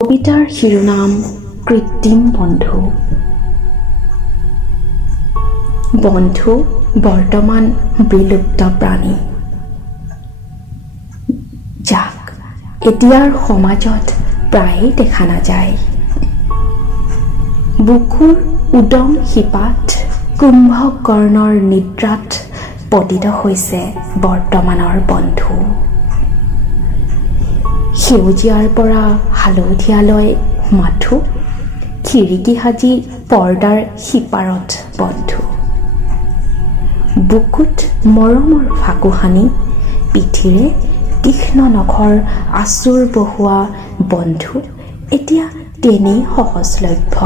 কবিতাৰ শিৰোনাম কৃত্ৰিম বন্ধু। বন্ধু বৰ্তমান বিলুপ্ত প্ৰাণী, যাক এতিয়াৰ সমাজত প্ৰায়ে দেখা নাযায়। বুকুৰ উদং শিপাত কুম্ভকৰ্ণৰ নিদ্ৰাত পতিত হৈছে বৰ্তমানৰ বন্ধু। সেউজীয়াৰ পৰা হালধীয়ালৈ মাথো খিৰিকী সাজি পৰ্দাৰ সিপাৰত বন্ধু। বুকুত মৰমৰ ফাকু সানি পিঠিৰে তীক্ষ্ণ নখৰ আচুৰ বহোৱা বন্ধু এতিয়া তেনেই সহজলভ্য।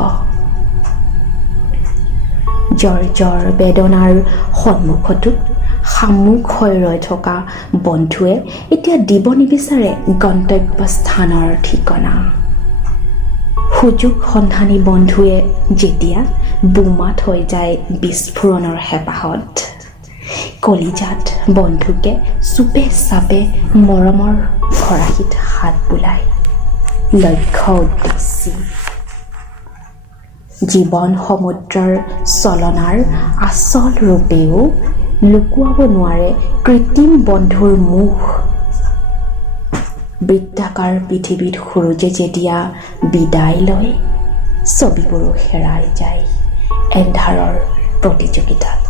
জৰ্জৰ বেদনাৰ সন্মুখতো সামুখ হৈ ৰৈ থকা বন্ধুৱে এতিয়া দিব নিবিচাৰে গন্তব্যস্থানৰ ঠিকনা। সুযোগ সন্ধানী বন্ধুৱে যেতিয়া বোমা থৈ যায় বিস্ফোৰণৰ হেঁপাহত, কলিজাত বন্ধুকে চুপে চাপে মৰমৰ ফৰাহীত হাত বোলায় লক্ষ্য উদ্দেশ্যি। জীৱন সমুদ্ৰৰ চলনাৰ আচল ৰূপেও লুকুৱাব নোৱাৰে কৃত্ৰিম বন্ধুৰ মুখ। বৃত্তাকাৰ পৃথিৱীত সূৰুযে যেতিয়া বিদায় লয়, ছবিবোৰো হেৰাই যায় এন্ধাৰৰ প্ৰতিযোগিতাত।